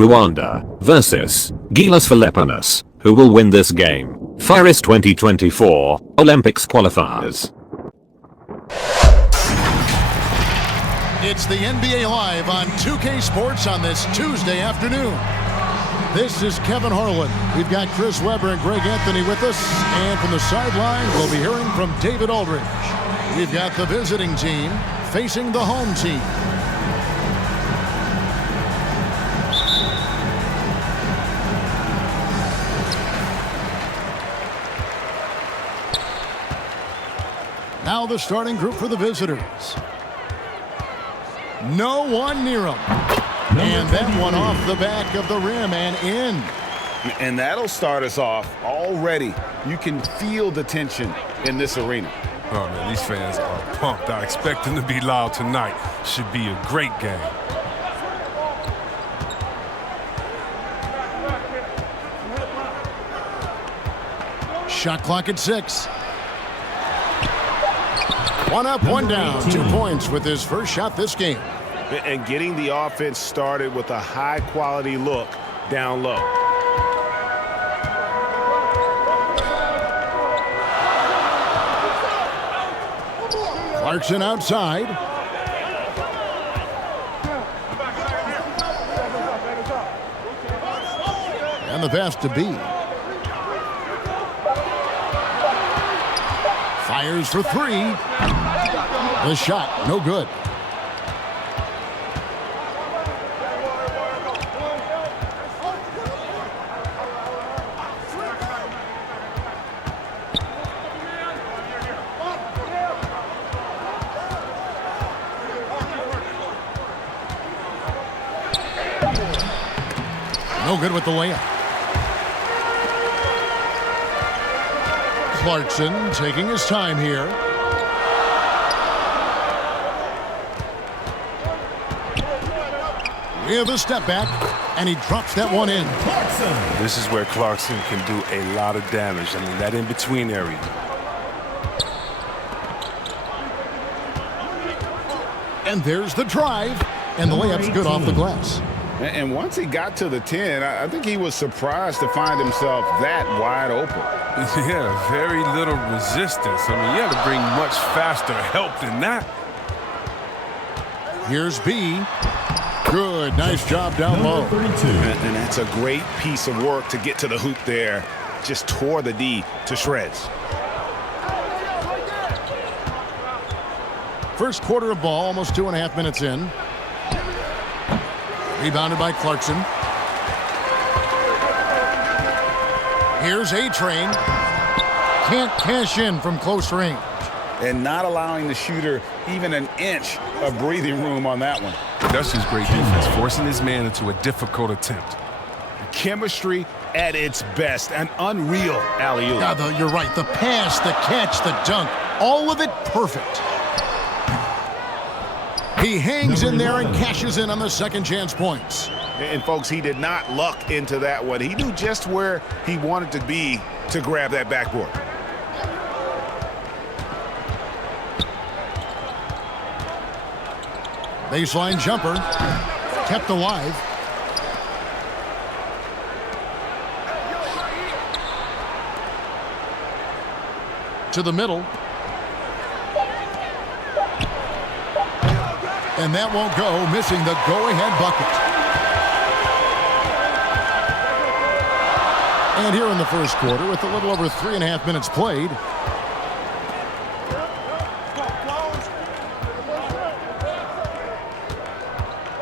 Rwanda versus GILAS Pilipinas. Who will win this game? FIBA 2024 Olympics Qualifiers. It's the NBA Live on 2K Sports on this Tuesday afternoon. This is Kevin Harlan. We've got Chris Webber and Greg Anthony with us. And from the sideline, we'll be hearing from David Aldridge. We've got the visiting team facing the home team. Now the starting group for the visitors. No one near him. And that one off the back of the rim and in. And that'll start us off already. You can feel the tension in this arena. Oh, man, these fans are pumped. I expect them to be loud tonight. Should be a great game. Shot clock at 6. One up, one down. 2 points with his first shot this game. And getting the offense started with a high-quality look down low. Clarkson outside. And the pass to B. Fires for 3. The shot, no good. No good with the layup. Clarkson taking his time here. We have a step back, and he drops that one in. This is where Clarkson can do a lot of damage. I mean, that in-between area. And there's the drive, and the layup's good off the glass. And once he got to the 10, I think he was surprised to find himself that wide open. Yeah, very little resistance. I mean, you have to bring much faster help than that. Here's B. Good, nice job down low. And that's a great piece of work to get to the hoop there. Just tore the D to shreds. First quarter of ball, almost 2.5 minutes in. Rebounded by Clarkson. Here's A-Train. Can't cash in from close range. And not allowing the shooter even an inch of breathing room on that one. That's just great defense, forcing his man into a difficult attempt. Chemistry at its best. An unreal alley-oop. Yeah, you're right. The pass, the catch, the dunk, all of it perfect. He hangs in there and cashes in on the second chance points. And folks, he did not luck into that one. He knew just where he wanted to be to grab that backboard. Baseline jumper, kept alive. To the middle. And that won't go, missing the go-ahead bucket. And here in the first quarter, with a little over 3.5 minutes played.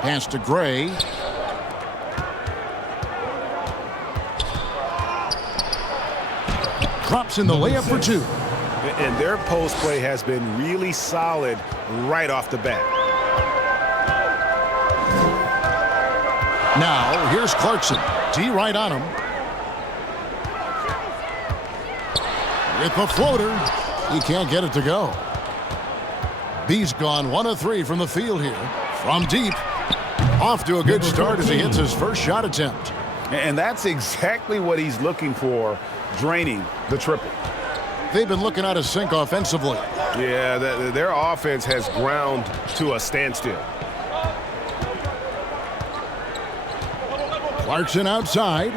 Pass to Gray. Drops in the layup for 2. And their post play has been really solid right off the bat. Now, here's Clarkson. D right on him. With the floater, he can't get it to go. B's gone 1 of 3 from the field here. From deep. Off to a good start as he hits his first shot attempt. And that's exactly what he's looking for, draining the triple. They've been looking out of sync offensively. Yeah, their offense has ground to a standstill. Clarkson outside.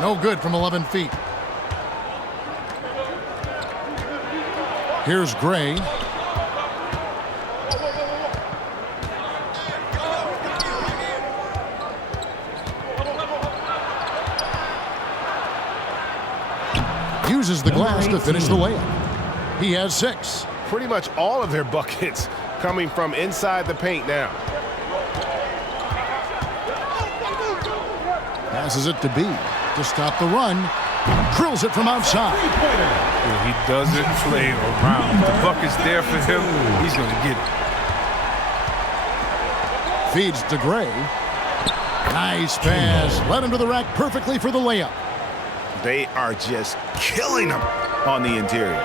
No good from 11 feet. Here's Gray. Uses the glass to finish the layup. He has 6. Pretty much all of their buckets coming from inside the paint now. Passes it to B to stop the run. Drills it from outside. He doesn't play around. If the bucket's there for him, he's going to get it. Feeds to Gray. Nice pass. Led him to the rack perfectly for the layup. They are just killing them on the interior.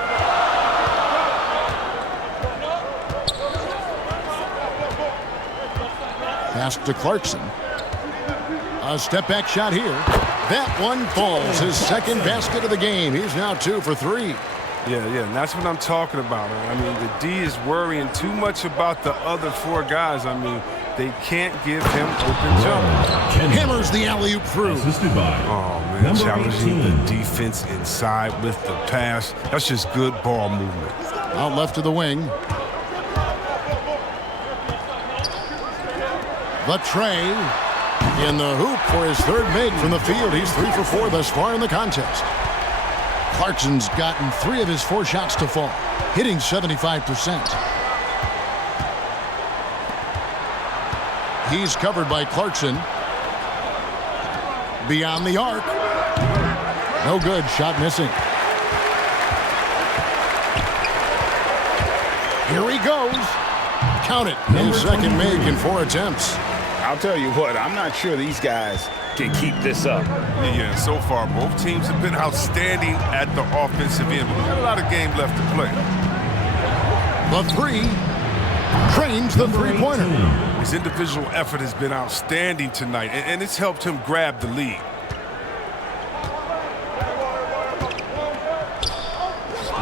Pass to Clarkson. A step-back shot here. That one falls. His second basket of the game. He's now 2 for 3. Yeah, and that's what I'm talking about. I mean, the D is worrying too much about the other 4 guys. I mean, they can't give him open jump. Hammers the alley-oop through. Oh, man, challenging the defense inside with the pass. That's just good ball movement. Out left to the wing. The tray in the hoop for his 3rd make from the field. He's 3 for 4 thus far in the contest. Clarkson's gotten 3 of his 4 shots to fall, hitting 75%. He's covered by Clarkson. Beyond the arc. No good. Shot missing. Here he goes. Count it. His second make in 4 attempts. I'll tell you what, I'm not sure these guys can keep this up. Yeah, so far both teams have been outstanding at the offensive end. We've got a lot of game left to play. The 3 trains the three-pointer. His individual effort has been outstanding tonight, and it's helped him grab the lead.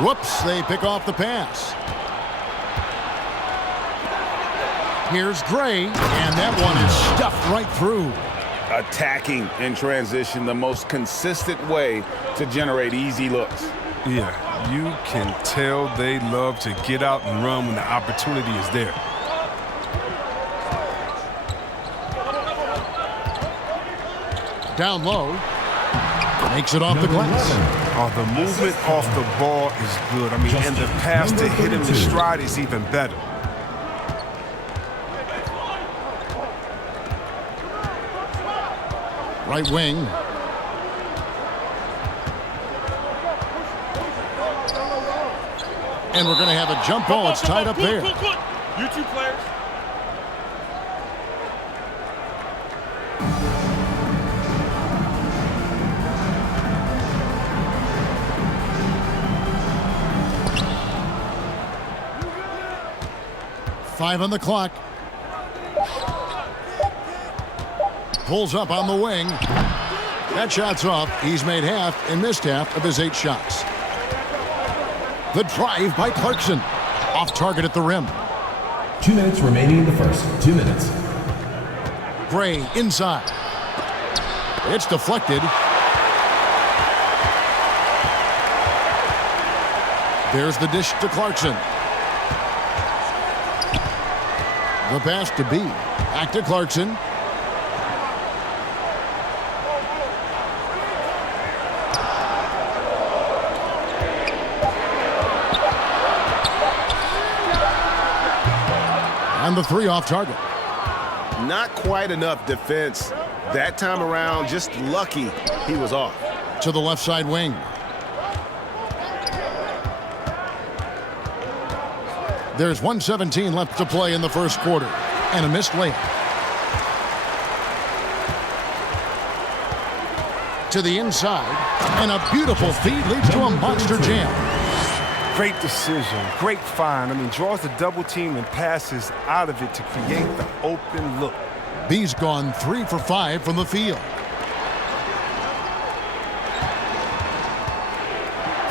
Whoops, they pick off the pass. Here's Gray, and that one is stuffed right through. Attacking in transition, the most consistent way to generate easy looks. Yeah, you can tell they love to get out and run when the opportunity is there. Down low. Makes it off the glass. Oh, the movement off the ball is good. I mean, and the pass to hit him in stride is even better. Right wing. And we're going to have a jump ball. It's tied up there. You 2 players. Five on the clock. Pulls up on the wing. That shot's off. He's made half and missed half of his 8 shots. The drive by Clarkson. Off target at the rim. 2 minutes remaining in the first. 2 minutes. Gray inside. It's deflected. There's the dish to Clarkson. The pass to B. Back to Clarkson. And the 3 off target. Not quite enough defense that time around. Just lucky he was off. To the left side wing. There's 1:17 left to play in the first quarter. And a missed layup. To the inside. And a beautiful feed leads to a monster jam. Great decision, great find. I mean, draws the double team and passes out of it to create the open look. B's gone 3 for 5 from the field.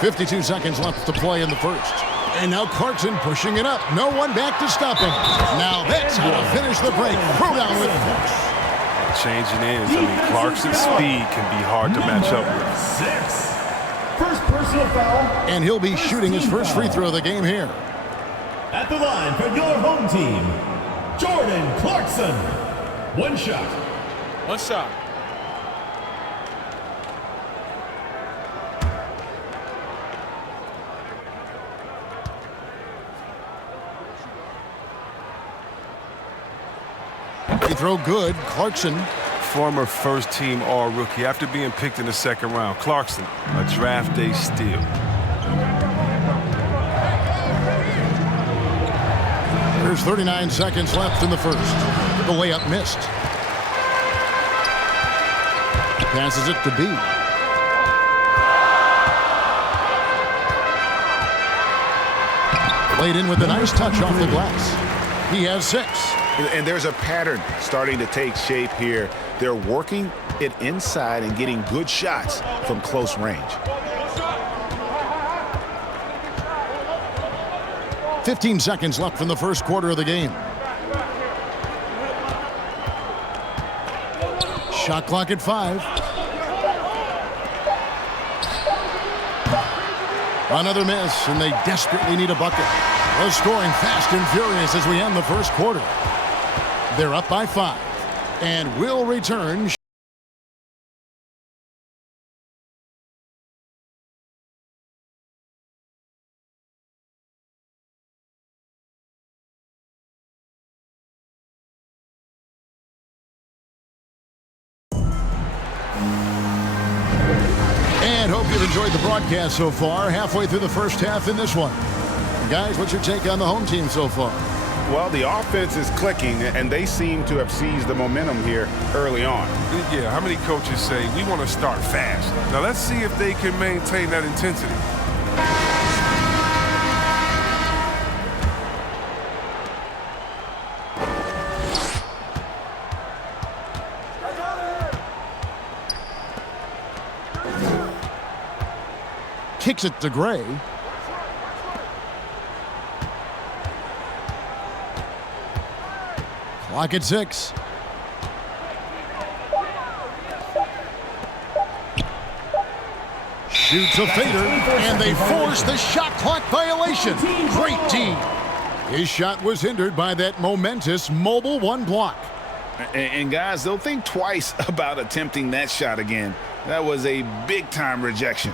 52 seconds left to play in the first. And now Clarkson pushing it up. No one back to stop him. Now that's how to finish the break. Throw down with force. Changing ends. I mean, Clarkson's speed can be hard to match up with. 6. First personal foul. And he'll be shooting his first free throw of the game here. At the line for your home team, Jordan Clarkson. One shot. One shot. Free throw good. Clarkson. Former first-team All-Rookie after being picked in the second round. Clarkson, a draft day steal. There's 39 seconds left in the first. The layup missed. Passes it to B. Laid in with a nice touch off the glass. He has 6. And there's a pattern starting to take shape here. They're working it inside and getting good shots from close range. 15 seconds left from the first quarter of the game. Shot clock at 5. Another miss, and they desperately need a bucket. They're scoring fast and furious as we end the first quarter. They're up by 5 and will return. And hope you've enjoyed the broadcast so far. Halfway through the first half in this one. Guys, what's your take on the home team so far? Well, the offense is clicking, and they seem to have seized the momentum here early on. Yeah, how many coaches say, we want to start fast? Now, let's see if they can maintain that intensity. Kicks it to Gray. Clock at 6. Shoots a fader, and they force the shot clock violation. Great team. His shot was hindered by that momentous mobile 1 block. And guys, they'll think twice about attempting that shot again. That was a big-time rejection.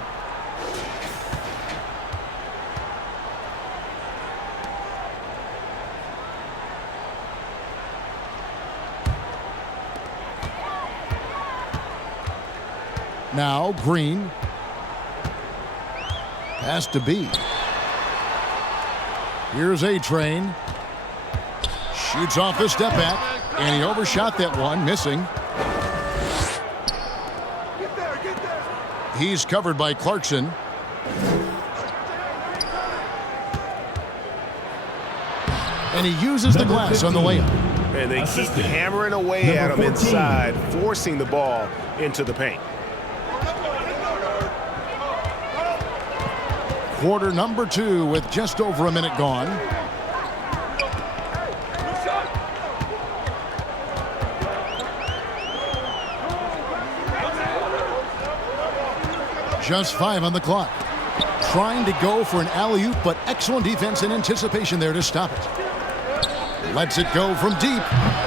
Now Green. Pass to B. Here's A-Train. Shoots off the step back, and he overshot that one, missing. He's covered by Clarkson. And he uses the glass on the layup. And they keep hammering away at him inside, forcing the ball into the paint. Quarter number 2 with just over a minute gone. Just 5 on the clock. Trying to go for an alley-oop, but excellent defense and anticipation there to stop it. Lets it go from deep.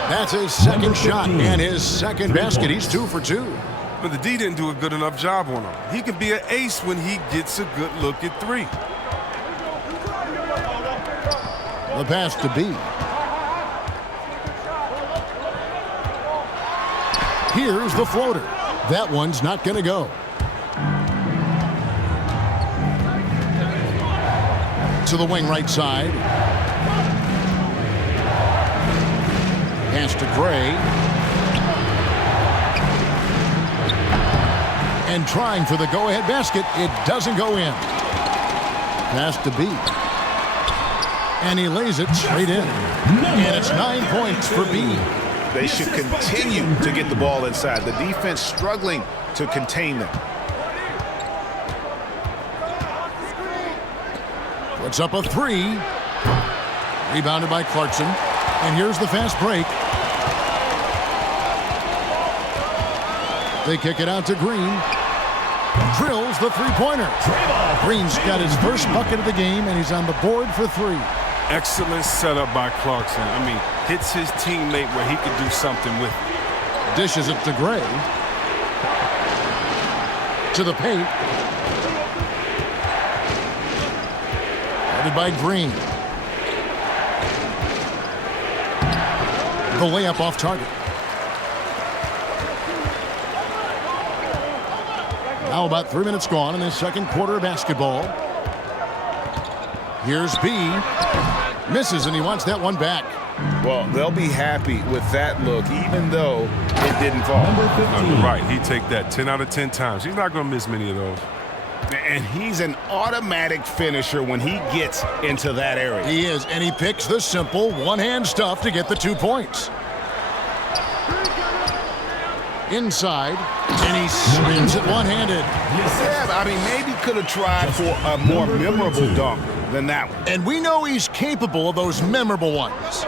That's his second shot and his second basket. He's 2 for 2. But the D didn't do a good enough job on him. He can be an ace when he gets a good look at 3. The pass to B. Here's the floater. That one's not going to go. To the wing right side. Pass to Gray. And trying for the go-ahead basket. It doesn't go in. Pass to B. And he lays it straight in. And it's 9 points for B. They should continue to get the ball inside. The defense struggling to contain them. Puts up a three. Rebounded by Clarkson. And here's the fast break. They kick it out to Green. Drills the three-pointer. Green's got his first bucket of the game, and he's on the board for three. Excellent setup by Clarkson. I mean, hits his teammate where he could do something with it. Dishes it to Gray. To the paint. Headed by Green. The layup off target. Now about 3 minutes gone in this second quarter of basketball. Here's B. Misses, and he wants that one back. Well, they'll be happy with that look, even though it didn't fall. No, you're right. He'd take that 10 out of 10 times. He's not going to miss many of those. And he's an automatic finisher when he gets into that area. He is, and he picks the simple one-hand stuff to get the 2 points. Inside, and he spins it one-handed. Yeah, I mean, maybe could have tried for a more memorable dunk than that one. And we know he's capable of those memorable ones.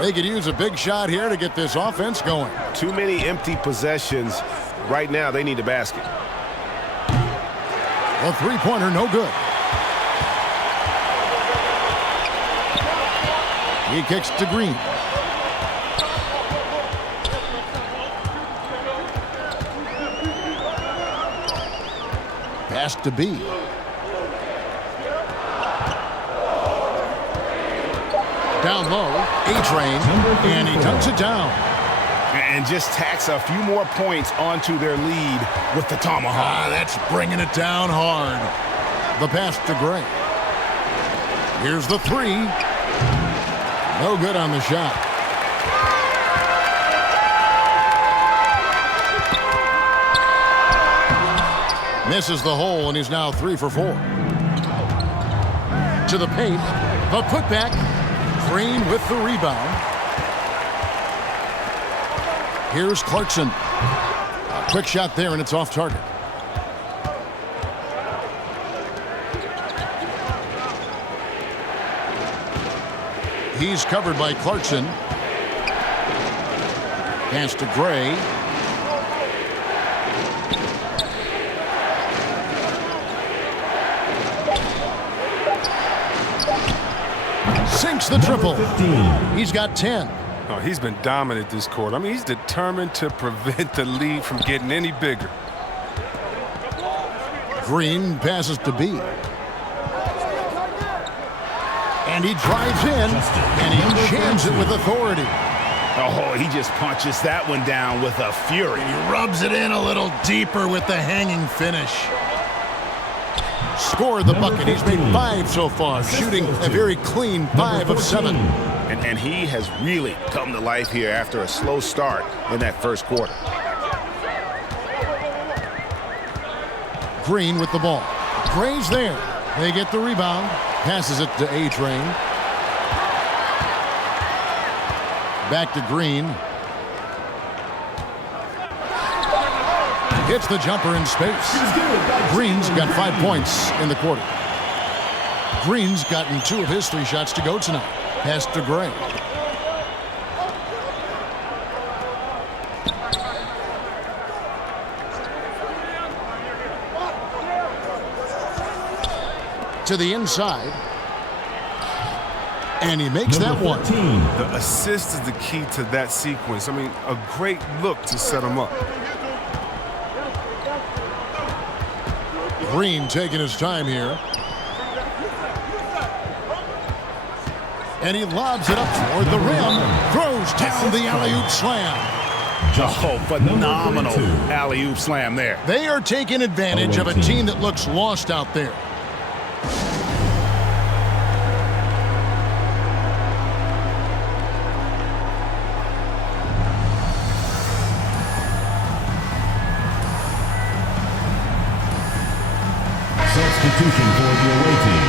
They could use a big shot here to get this offense going. Too many empty possessions. Right now, they need a basket. A three-pointer, no good. He kicks to Green. Pass to B. Down low, A-Train, and he dunks it down. And just tacks a few more points onto their lead with the tomahawk. That's bringing it down hard. The pass to Gray. Here's the three. No good on the shot. Misses the hole, and he's now 3 for 4. To the paint. The putback. Green with the rebound. Here's Clarkson. A quick shot there, and it's off target. He's covered by Clarkson. Pass to Gray. Sinks the triple. He's got 10. Oh, he's been dominant this quarter. I mean, he's determined to prevent the lead from getting any bigger. Green passes to B. And he drives in, and he jams it with authority. Oh, he just punches that one down with a fury. He rubs it in a little deeper with the hanging finish. Scored the bucket. He's made 5 so far, shooting a very clean 5 of 7. And he has really come to life here after a slow start in that first quarter. Green with the ball. Gray's there. They get the rebound. Passes it to A-Train. Back to Green. Hits the jumper in space. Green's got 5 points in the quarter. Green's gotten 2 of his 3 shots to go tonight. Pass to Gray. To the inside. And he makes that one. The assist is the key to that sequence. I mean, a great look to set him up. Green taking his time here. And he lobs it up toward the rim. Throws down the alley-oop slam. Oh, phenomenal alley-oop slam there. They are taking advantage of a team that looks lost out there. Substitution for the away team.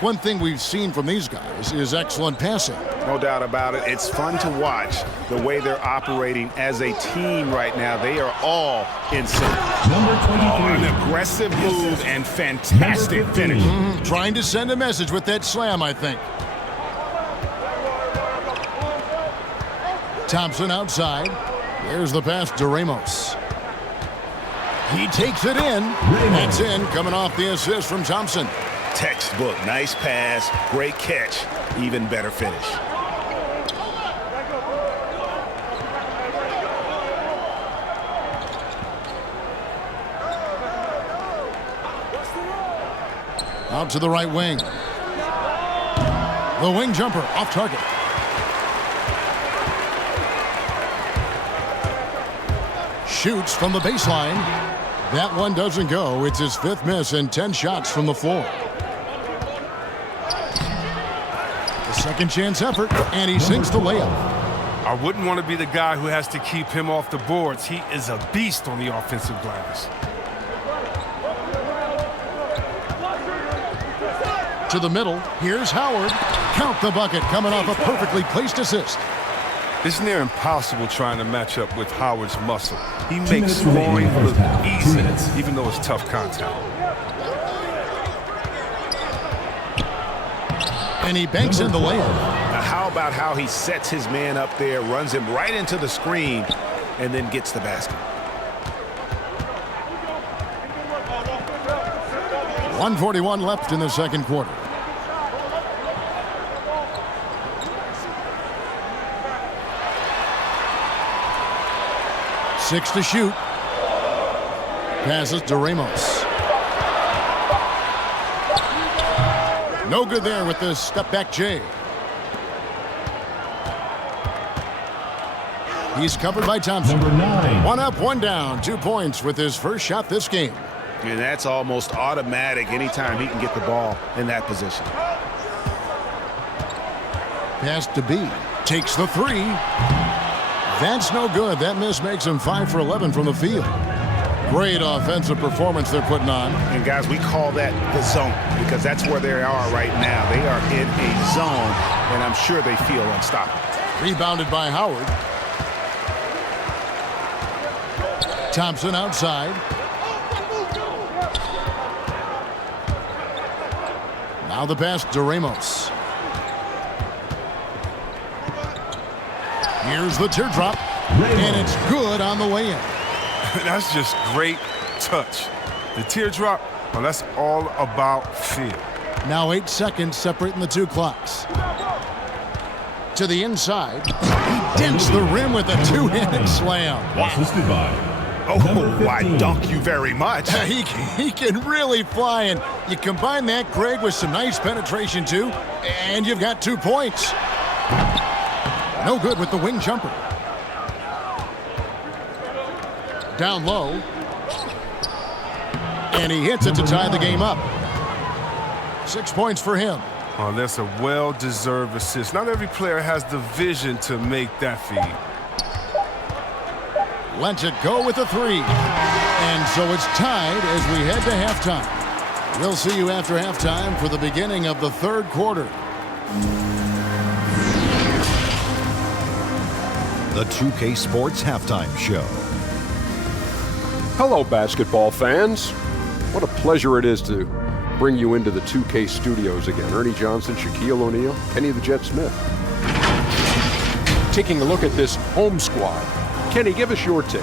One thing we've seen from these guys is excellent passing. No doubt about it. It's fun to watch the way they're operating as a team right now. They are all in sync. Number 23. An aggressive move and fantastic finish. Trying to send a message with that slam, I think. Thompson outside. There's the pass to Ramos. He takes it in. That's in, coming off the assist from Thompson. Textbook. Nice pass. Great catch. Even better finish. Out to the right wing. The wing jumper off target. Shoots from the baseline. That one doesn't go. It's his 5th miss and 10 shots from the floor. The second chance effort, and he sinks the layup. I wouldn't want to be the guy who has to keep him off the boards. He is a beast on the offensive glass. To the middle, here's Howard. Count the bucket, coming off a perfectly placed assist. It's near impossible trying to match up with Howard's muscle. He 2 makes minutes remaining in scoring the look first half. 2 easy, minutes. even though it's tough contact. And he banks in the layup. Now, how about how he sets his man up there, runs him right into the screen, and then gets the basket. 1:41 left in the second quarter. Six to shoot. Passes to Ramos. No good there with the step back J. He's covered by Thompson. Number 9. 1 up, 1 down. 2 points with his first shot this game. And that's almost automatic anytime he can get the ball in that position. Pass to B. Takes the 3. That's no good. That miss makes him 5 for 11 from the field. Great offensive performance they're putting on. And guys, we call that the zone because that's where they are right now. They are in a zone, and I'm sure they feel unstoppable. Rebounded by Howard. Thompson outside. Now the pass to Ramos. Here's the teardrop. And it's good on the way in. That's just great touch. The teardrop, well, that's all about feel. Now 8 seconds separating the 2 clocks. To the inside. He dents the rim with a 2-handed slam. Assisted by Oh, number I 15. dunk you very much. He can really fly, and you combine that, Greg, with some nice penetration, too, and you've got 2 points. No good with the wing jumper. Down low. And he hits it to tie the game up. 6 points for him. Oh, that's a well-deserved assist. Not every player has the vision to make that feed. Lets it go with a 3. And so it's tied as we head to halftime. We'll see you after halftime for the beginning of the 3rd quarter. The 2K Sports Halftime Show. Hello, basketball fans. What a pleasure it is to bring you into the 2K studios again. Ernie Johnson, Shaquille O'Neal, Kenny the Jet Smith. Taking a look at this home squad. Kenny, give us your take.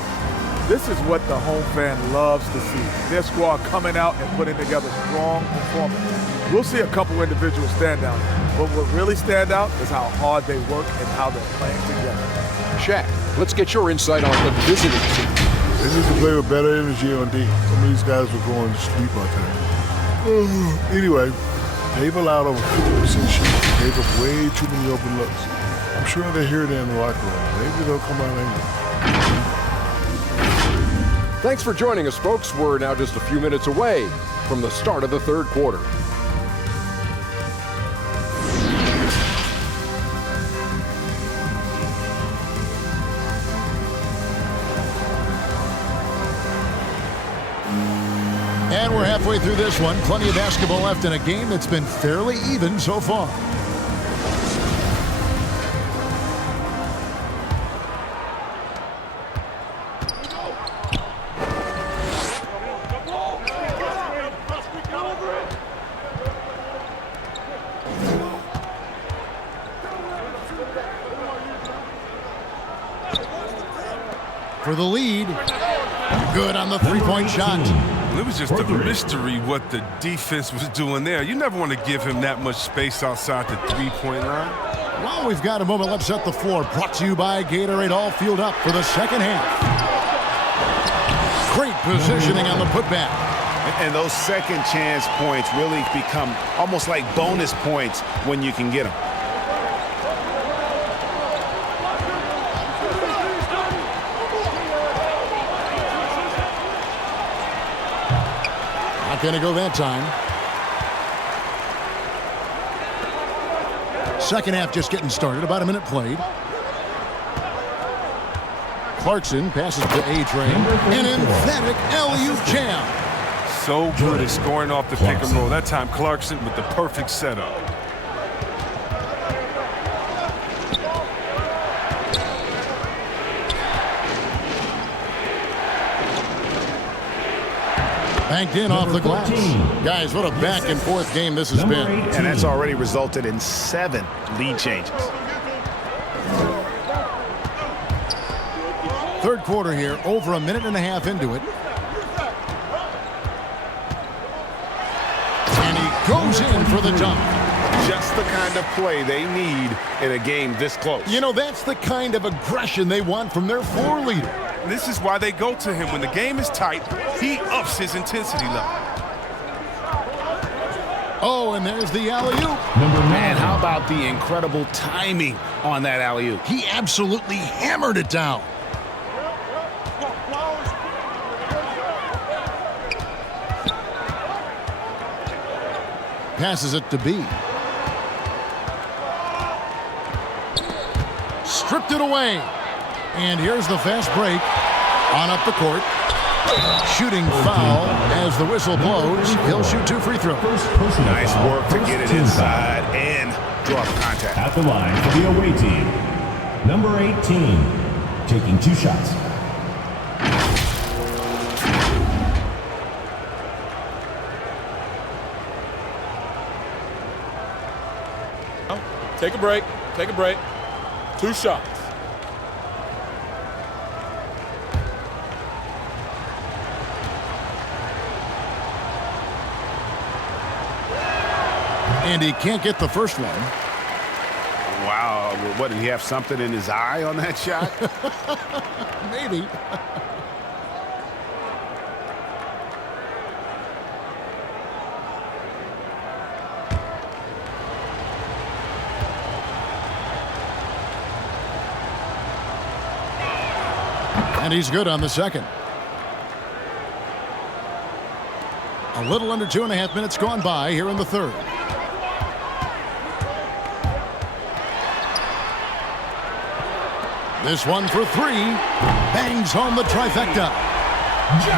This is what the home fan loves to see. Their squad coming out and putting together strong performance. We'll see a couple individual standouts, but what really stand out is how hard they work and how they're playing together. Shaq, let's get your insight on the visiting team. They need to play with better energy on D. Some of these guys were going to sleep out there. Anyway, they've allowed over 50% shooting. Gave up way too many open looks. I'm sure they hear that in the locker room. Maybe they'll come out angry. Thanks for joining us, folks. We're now just a few minutes away from the start of the 3rd quarter. And we're halfway through this one. Plenty of basketball left in a game that's been fairly even so far. For the lead. Good on the three-point shot. It was just a mystery what the defense was doing there. You never want to give him that much space outside the three-point line. Well, we've got a moment left set the floor. Brought to you by Gatorade, all fueled up for the second half. Great positioning on the putback. And those second chance points really become almost like bonus points when you can get them. Not going to go that time. Second half just getting started. About a minute played. Clarkson passes to A-Train. An emphatic alley-oop jam. So good at scoring off the pick and roll. That time Clarkson with the perfect setup. Banked in off the glass. Guys, what a back-and-forth game this has been. And that's already resulted in 7 lead changes. Third quarter here, over a minute and a half into it. And he goes in for the dunk. Just the kind of play they need in a game this close. You know, that's the kind of aggression they want from their floor leader. This is why they go to him. When the game is tight, he ups his intensity level. Oh, and there's the alley-oop. Man, how about the incredible timing on that alley-oop? He absolutely hammered it down. Passes it to B. Stripped it away. And here's the fast break. On up the court. Shooting foul as the whistle blows. He'll shoot 2 free throws. Nice work to get it inside and draw the contact. At the line for the away team, number 18, taking 2 shots. Take a break. Take a break. 2 shots. And he can't get the first one. Wow. What, did he have something in his eye on that shot? Maybe. And he's good on the second. A little under 2.5 minutes gone by here in the third. This one for 3. Bangs home the trifecta.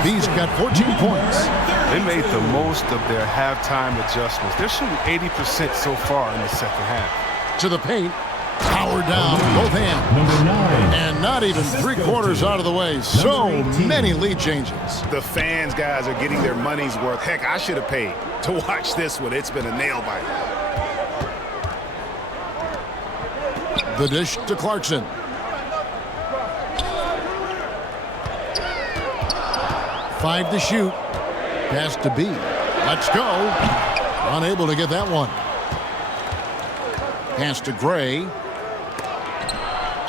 B's got 14 points. They made the most of their halftime adjustments. They're shooting 80% so far in the second half. To the paint. Power down, both hands. Number 9. And not even 3/4 out of the way. So many lead changes. The fans, guys, are getting their money's worth. Heck, I should have paid to watch this one. It's been a nail biter. The dish to Clarkson. Five to shoot. Pass to B. Let's go. Unable to get that one. Pass to Gray.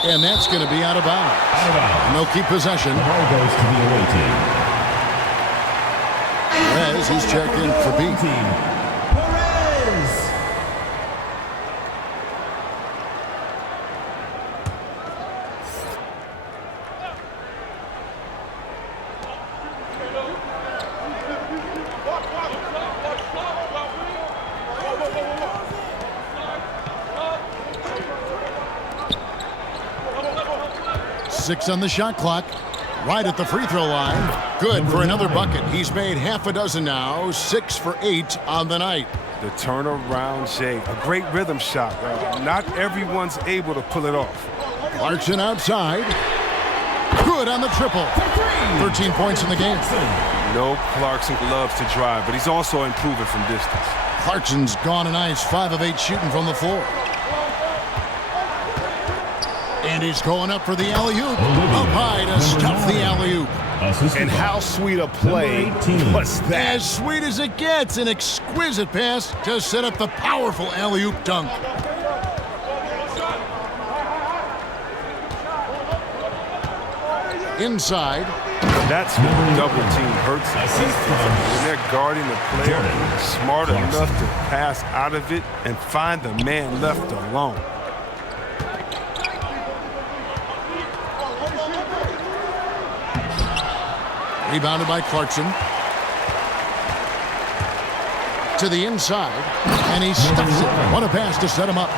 And that's going to be out of bounds. No keep possession. The ball goes to the away team. Perez, he's checked in for B. Perez. Six on the shot clock. Right at the free throw line. Good for another bucket. He's made half a dozen now. 6 for 8 on the night. The turnaround shake. A great rhythm shot. Not everyone's able to pull it off. Clarkson outside. Good on the triple. 13 points in the game. No, Clarkson loves to drive, but he's also improving from distance. Clarkson's gone a nice 5 of 8 shooting from the floor. And he's going up for the alley-oop. Up high to stuff the alley-oop. And how sweet a play was that? As sweet as it gets. An exquisite pass to set up the powerful alley-oop dunk. Inside. That's when the double team hurts us. When they're guarding the player, smart enough to pass out of it and find the man left alone. Rebounded by Clarkson. To the inside, and he stuffs it. What a pass to set him up.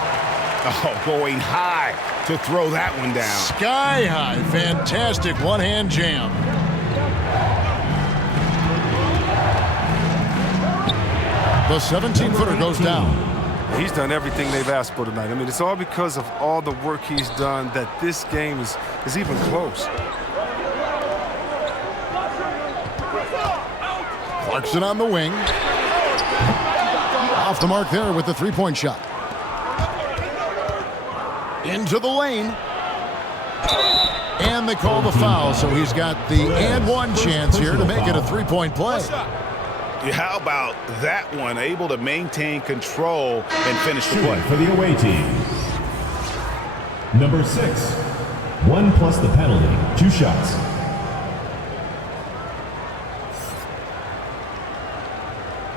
Oh, going high to throw that one down. Sky high. Fantastic one-hand jam. The 17-footer goes down. He's done everything they've asked for tonight. I mean, it's all because of all the work he's done that this game is even close. Clarkson on the wing. Off the mark there with the three-point shot. Into the lane. And they call the foul, so he's got the and one chance here to make it a three-point play. How about that one? Able to maintain control and finish the play. For the away team. Number 6. 1 plus the penalty. 2 shots.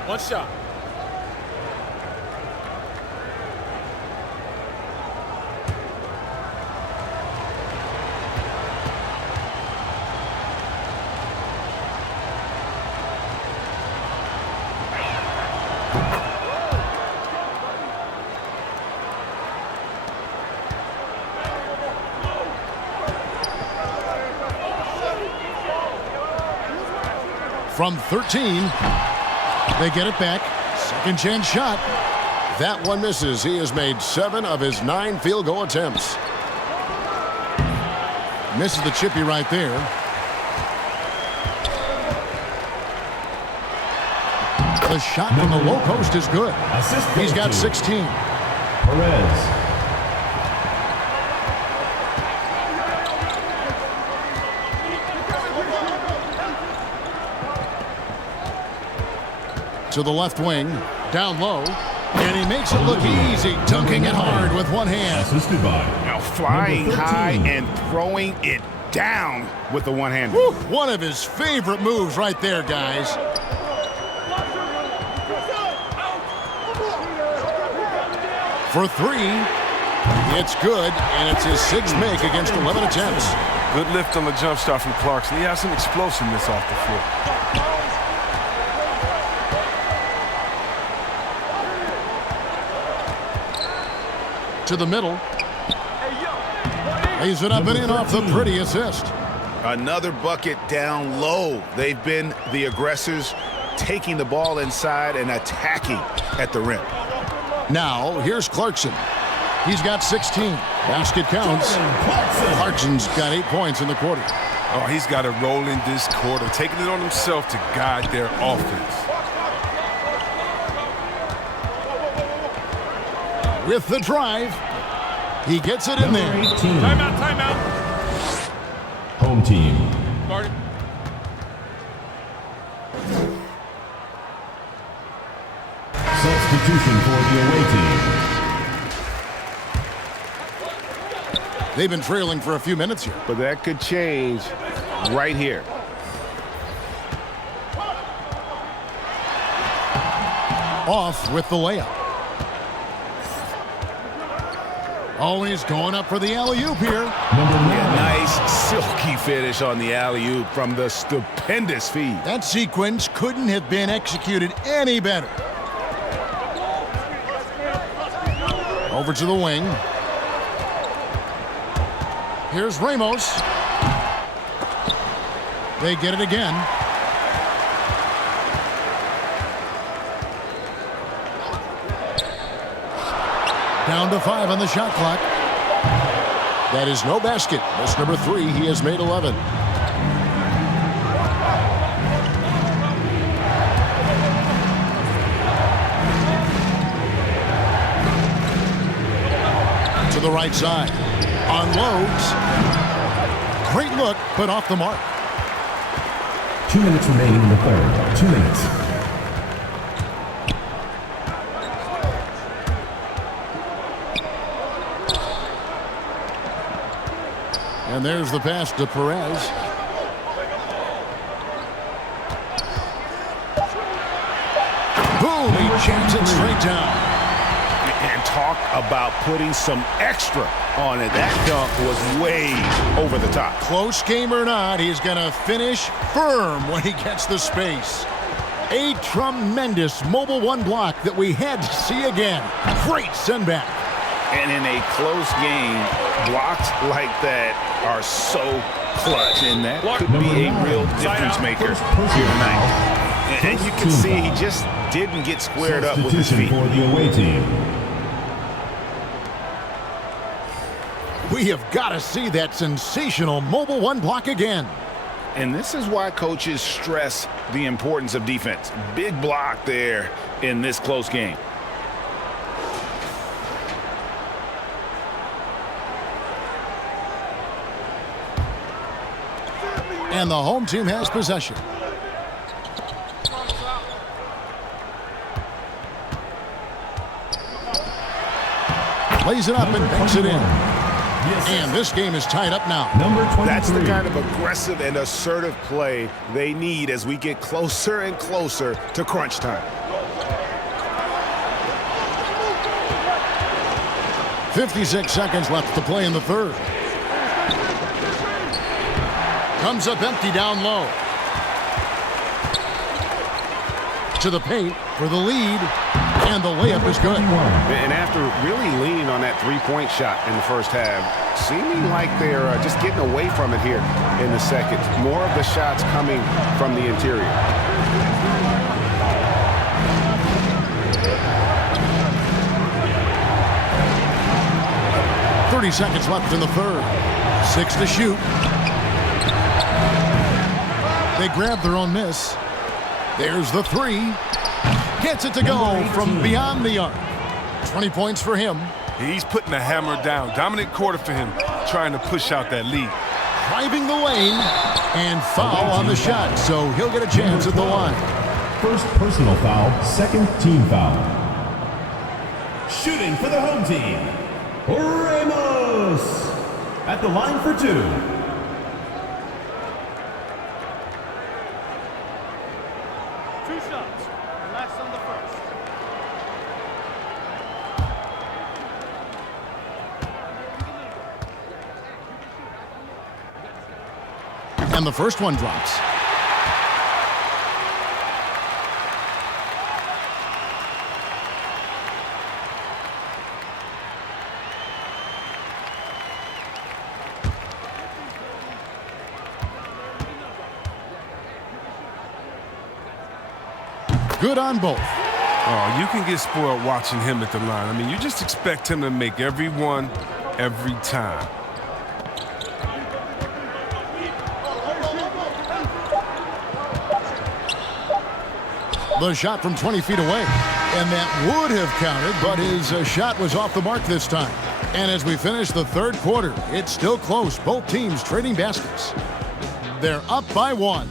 One shot. From 13, they get it back. Second chance shot. That one misses. He has made 7 of his 9 field goal attempts. Misses the chippy right there. The shot from the low post is good. He's got 16. Perez. To the left wing, down low, and he makes it look easy, dunking it hard with one hand. Assisted by Now flying high and throwing it down with the one hand. One of his favorite moves right there, guys. For 3, it's good, and it's his 6th make against 11 attempts. Good lift on the jump shot from Clarkson. He has some explosiveness off the floor. To the middle. Lays it up and in off the pretty assist. Another bucket down low. They've been the aggressors, taking the ball inside and attacking at the rim. Now, here's Clarkson. He's got 16. Basket counts. Clarkson's got 8 points in the quarter. Oh, he's got to roll in this quarter, taking it on himself to guide their offense. With the drive, he gets it in there. Timeout, timeout. Home team. Guard it. Substitution for the away team. They've been trailing for a few minutes here. But that could change right here. Off with the layup. Oh, he's going up for the alley-oop here. Yeah, nice silky finish on the alley-oop from the stupendous feed. That sequence couldn't have been executed any better. Over to the wing. They get it again. Down to 5 on the shot clock. That is no basket. Miss number 3. He has made 11. To the right side. Unloads. Great look, but off the mark. 2 minutes remaining in the third. 2 minutes. And there's the pass to Perez. Boom, he jams it straight down. And talk about putting some extra on it. That dunk was way over the top. Close game or not, he's going to finish firm when he gets the space. A tremendous mobile one block that we had to see again. Great send back. And in a close game, blocks like that are so clutch, and that could be a real difference maker here tonight. And you can see he just didn't get squared up with his feet. For the away team. We have got to see that sensational mobile one block again. And this is why coaches stress the importance of defense. Big block there in this close game. And the home team has possession. Plays it up and banks it in. And this game is tied up now. Number 23. That's the kind of aggressive and assertive play they need as we get closer and closer to crunch time. 56 seconds left to play in the third. Comes up empty down low. To the paint for the lead. And the layup is good. And after really leaning on that three-point shot in the first half, seeming like they're just getting away from it here in the second. More of the shots coming from the interior. .30 seconds left in the third. 6 to shoot. They grab their own miss. There's the 3. Gets it to go from beyond the arc. 20 points for him. He's putting the hammer down. Dominant quarter for him, trying to push out that lead. Driving the lane and foul on the shot, so he'll get a chance at the line. First personal foul, second team foul. Shooting for the home team, Ramos at the line for 2. And the first one drops. Good on both. Oh, you can get spoiled watching him at the line. I mean, you just expect him to make every one, every time. The shot from 20 feet away. And that would have counted, but his shot was off the mark this time. And as we finish the third quarter, it's still close. Both teams trading baskets. They're up by 1.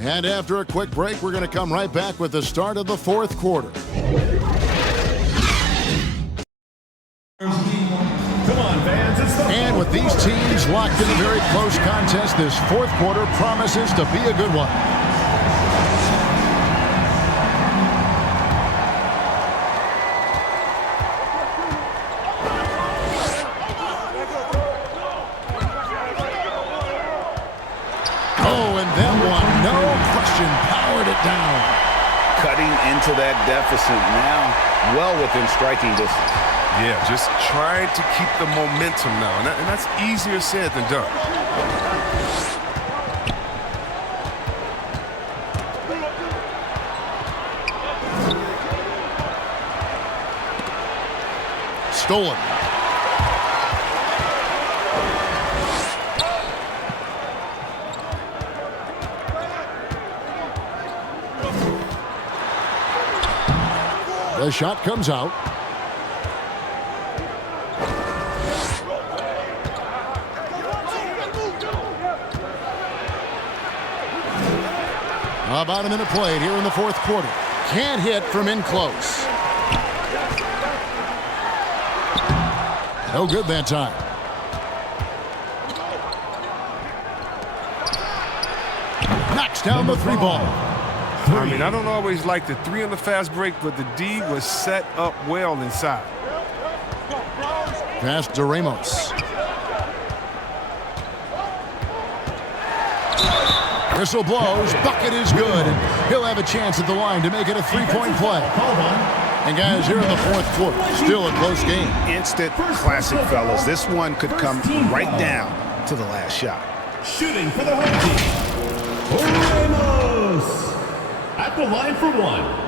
And after a quick break, we're going to come right back with the start of the fourth quarter. Come on, fans. It's the And with these teams locked in a very close contest, this fourth quarter promises to be a good one. Powered it down. Cutting into that deficit now, well within striking distance. Yeah, just trying to keep the momentum now, and that's easier said than done. stolen. The shot comes out. About a minute played here in the fourth quarter. Can't hit from in close. No good that time. Knocks down the three ball. I mean, I don't always like the three on the fast break, but the D was set up well inside. Pass to Ramos. Whistle blows. Bucket is good. He'll have a chance at the line to make it a three-point play. And guys, here in the fourth quarter, still a close game. Instant classic, fellas. This one could come right down to the last shot. Shooting for the home team, Ramos at the line for one.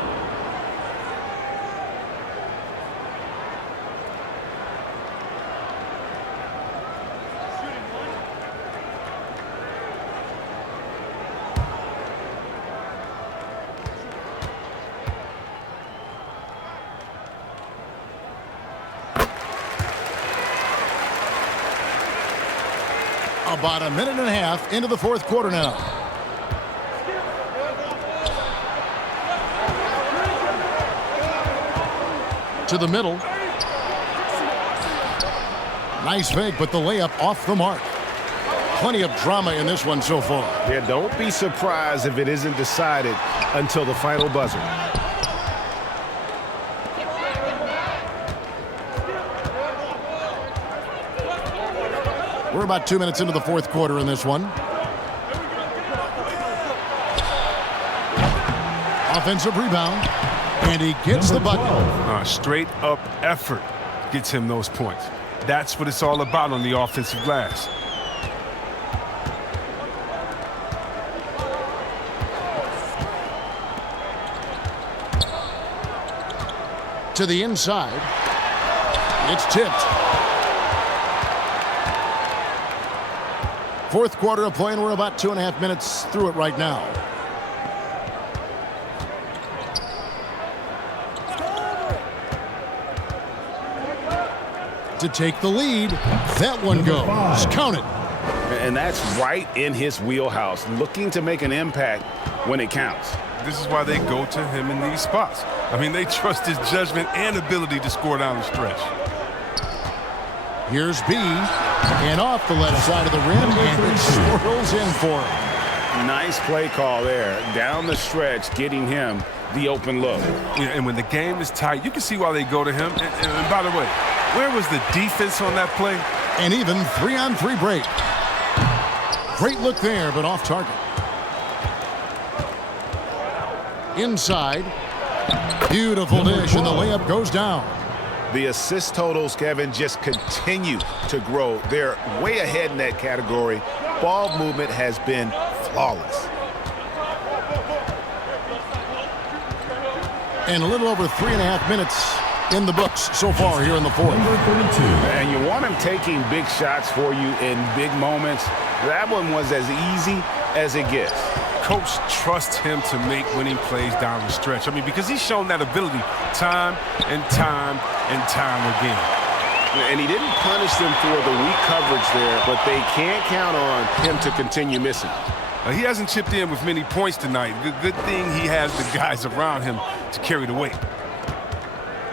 About a minute and a half into the fourth quarter now. To the middle. Nice fake, but the layup off the mark. Plenty of drama in this one so far. Yeah, don't be surprised if it isn't decided until the final buzzer. We're about 2 minutes into the fourth quarter in this one. Offensive rebound. And he gets the bucket. Straight up effort gets him those points. That's what it's all about on the offensive glass. To the inside. It's tipped. Fourth quarter of play, and we're about 2.5 minutes through it right now. To take the lead, that one goes. Count it. And that's right in his wheelhouse, looking to make an impact when it counts. This is why they go to him in these spots. I mean, they trust his judgment and ability to score down the stretch. Here's B, and off the left side of the rim, and it swirls in for him. Nice play call there. Down the stretch, getting him the open look. Yeah, and when the game is tight, you can see why they go to him. And by the way, where was the defense on that play? An even 3-on-3 break. Great look there, but off target. Inside. Beautiful dish, and the layup goes down. The assist totals, Kevin, just continue to grow. They're way ahead in that category. Ball movement has been flawless. And a little over 3.5 minutes in the books so far here in the fourth. And you want him taking big shots for you in big moments. That one was as easy as it gets. Coach trusts him to make winning plays down the stretch. I mean, because he's shown that ability time and time and time again. And he didn't punish them for the weak coverage there, but they can't count on him to continue missing. He hasn't chipped in with many points tonight. Good thing he has the guys around him to carry the weight.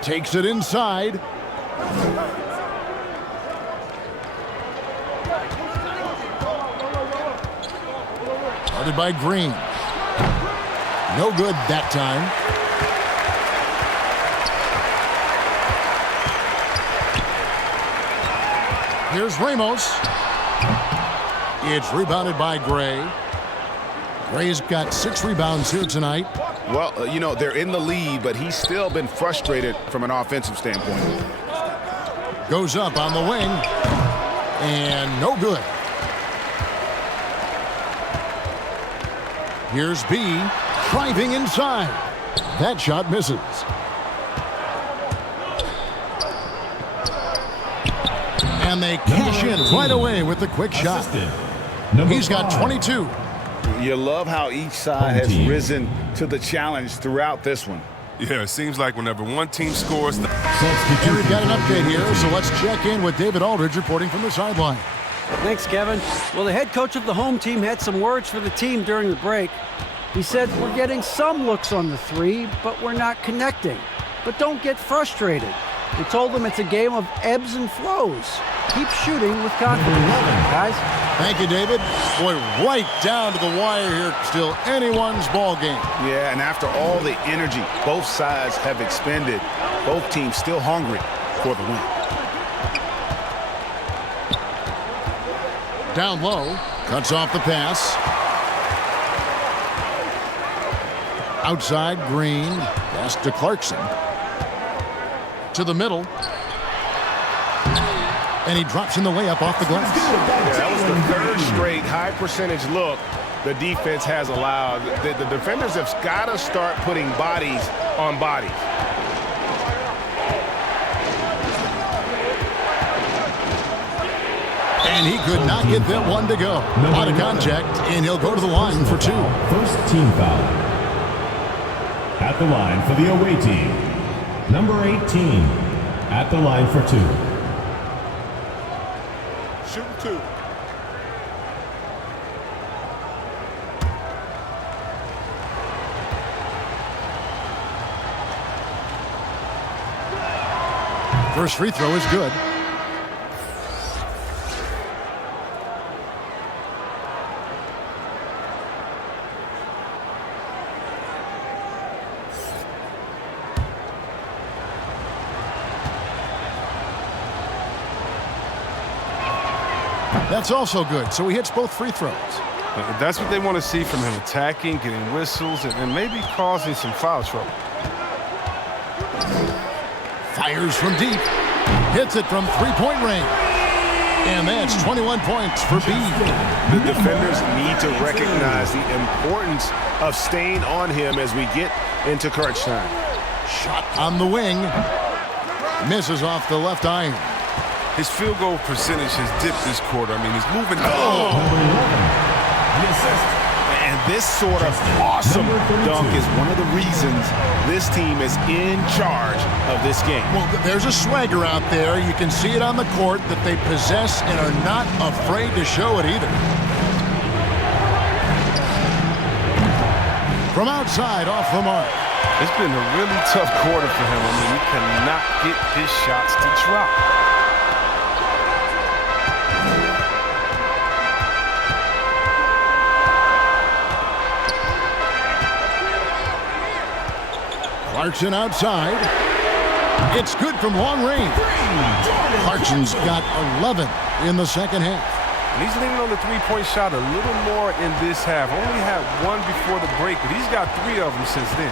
Takes it inside. Guarded by Green. No good that time. Here's Ramos. It's rebounded by Gray. Gray's got 6 rebounds here tonight. Well, you know, they're in the lead, but he's still been frustrated from an offensive standpoint. Goes up on the wing. And no good. Here's B, driving inside. That shot misses. And they cash in right away with the quick shot. He's got 22. You love how each side has risen to the challenge throughout this one. Yeah, it seems like whenever one team scores... And we've got an update here, so let's check in with David Aldridge reporting from the sideline. Thanks, Kevin. Well, the head coach of the home team had some words for the team during the break. He said, "We're getting some looks on the three, but we're not connecting. But don't get frustrated." He told them it's a game of ebbs and flows. Keep shooting with confidence, guys. Thank you, David. Boy, right down to the wire here. Still anyone's ball game. Yeah, and after all the energy both sides have expended, both teams still hungry for the win. Down low, cuts off the pass. Outside, Green. Pass to Clarkson. To the middle. And he drops in the layup off the glass. Yeah, that was the third straight high percentage look the defense has allowed. The defenders have got to start putting bodies on bodies. And he could not get that one to go. Out of contact, and he'll go to the line for 2. First team foul. At the line for the away team, number 18. At the line for 2. Shooting 2. First free throw is good. That's also good, so he hits both free throws. That's what they want to see from him, attacking, getting whistles, and maybe causing some foul trouble. Fires from deep. Hits it from three-point range. And that's 21 points for B. The defenders need to recognize the importance of staying on him as we get into crunch time. Shot on the wing. Misses off the left iron. His field goal percentage has dipped this quarter. I mean, he's moving. The assist. And this sort of awesome dunk is one of the reasons this team is in charge of this game. Well, there's a swagger out there. You can see it on the court that they possess and are not afraid to show it either. From outside, off the mark. It's been a really tough quarter for him. I mean, he cannot get his shots to drop. Clarkson outside. It's good from long range. Clarkson's got 11 in the second half. And he's leaning on the three-point shot a little more in this half. Only had one before the break, but he's got 3 of them since then.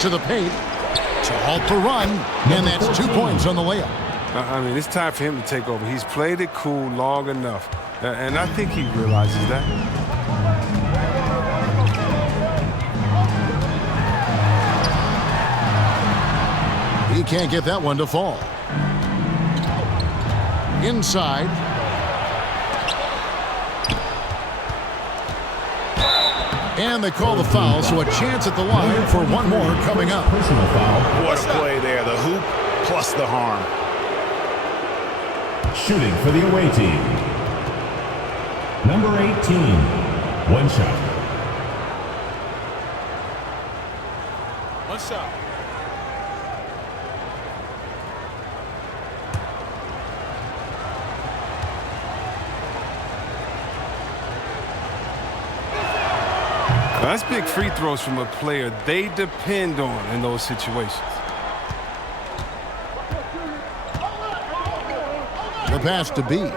To the paint. To halt the run. And that's 2 points on the layup. I mean, it's time for him to take over. He's played it cool long enough. And I think he realizes that. He can't get that one to fall. Inside. And they call the foul, so a chance at the line for one more coming up. Personal foul. What a play there. The hoop plus the harm. Shooting for the away team, number 18. One shot. One shot. That's big free throws from a player they depend on in those situations. The pass to B.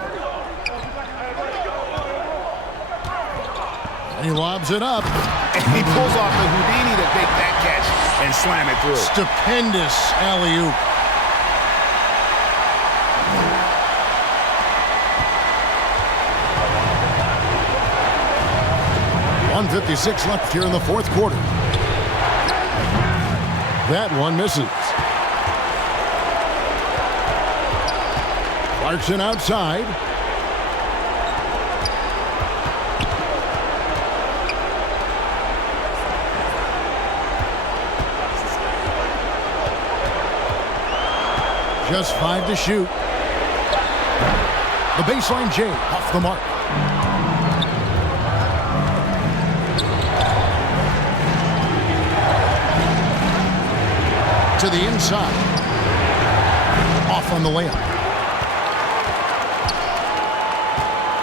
And he lobs it up. And he pulls off the Houdini to make that catch and slam it through. Stupendous alley-oop. .156 left here in the fourth quarter. That one misses. Clarkson outside. Just 5 to shoot. The baseline J off the mark. To the inside. Off on the layup.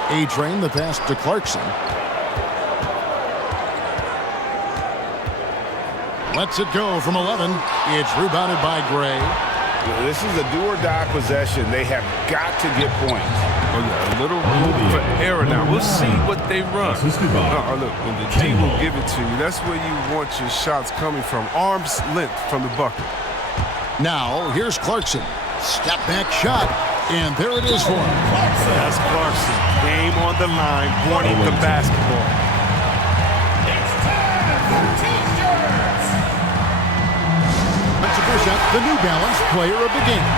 A-Train, the pass to Clarkson. Lets it go from 11. It's rebounded by Gray. This is a do-or-die possession. They have got to get points. Oh, yeah, a little room for error now. We'll see what they run. Look, when the team will give it to you, that's where you want your shots coming from. Arm's length from the bucket. Now, here's Clarkson. Step back shot. And there it is for him. That's Clarkson. Game on the line, wanting the basketball. It's time for T-shirts. To push up the New Balance Player of the Game.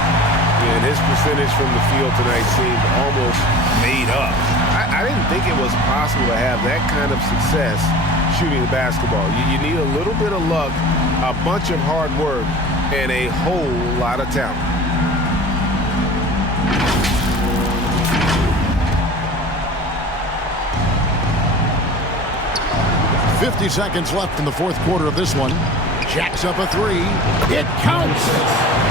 And his percentage from the field tonight seemed almost made up. I didn't think it was possible to have that kind of success shooting the basketball. You need a little bit of luck, a bunch of hard work, and a whole lot of talent. 50 seconds left in the fourth quarter of this one. Jacks up a three. It counts.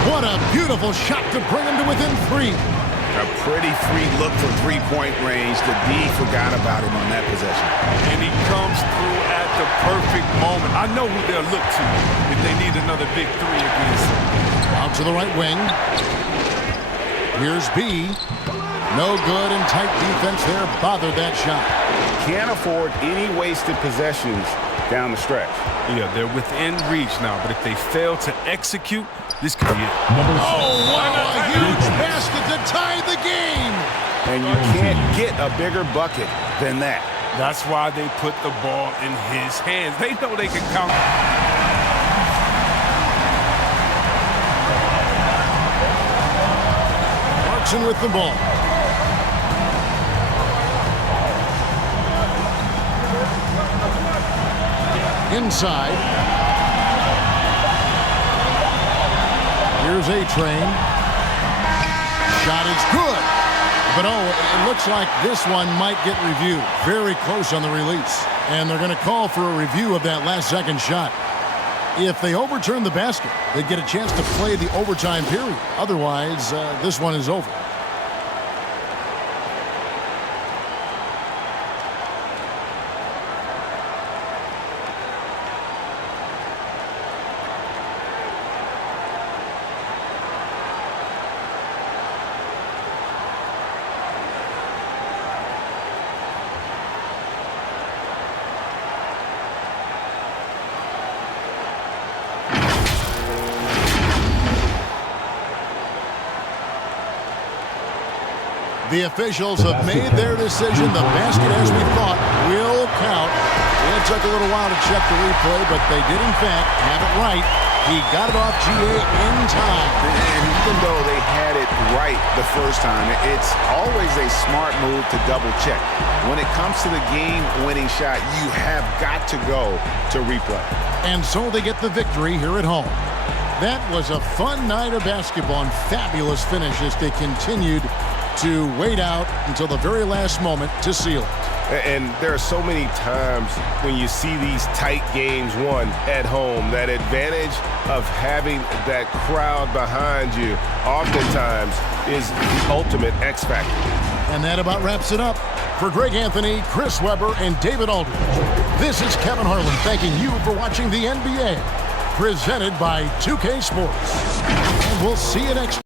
What a beautiful shot to bring him to within 3. A pretty free look for three-point range. The D forgot about him on that possession. And he comes through at the perfect moment. I know who they'll look to if they need another big three against him. Out to the right wing. Here's B. No good, and tight defense there bothered that shot. Can't afford any wasted possessions down the stretch. Yeah, they're within reach now, but if they fail to execute, this could be it. Oh, what a huge basket to tie the game! And you can't get a bigger bucket than that. That's why they put the ball in his hands. They know they can count. Clarkson with the ball. Inside. Here's A-Train. Shot is good. But it looks like this one might get reviewed. Very close on the release. And they're going to call for a review of that last second shot. If they overturn the basket, they get a chance to play the overtime period. Otherwise, this one is over. The officials have made their decision. The basket, as we thought, will count. It took a little while to check the replay, but they did, in fact, have it right. He got it off GA in time. And even though they had it right the first time, it's always a smart move to double check. When it comes to the game-winning shot, you have got to go to replay. And so they get the victory here at home. That was a fun night of basketball and fabulous finish as they continued to wait out until the very last moment to seal it. And there are so many times when you see these tight games won at home, that advantage of having that crowd behind you oftentimes is the ultimate X factor. And that about wraps it up. For Greg Anthony, Chris Webber, and David Aldridge, this is Kevin Harlan thanking you for watching the NBA, presented by 2K Sports. And we'll see you next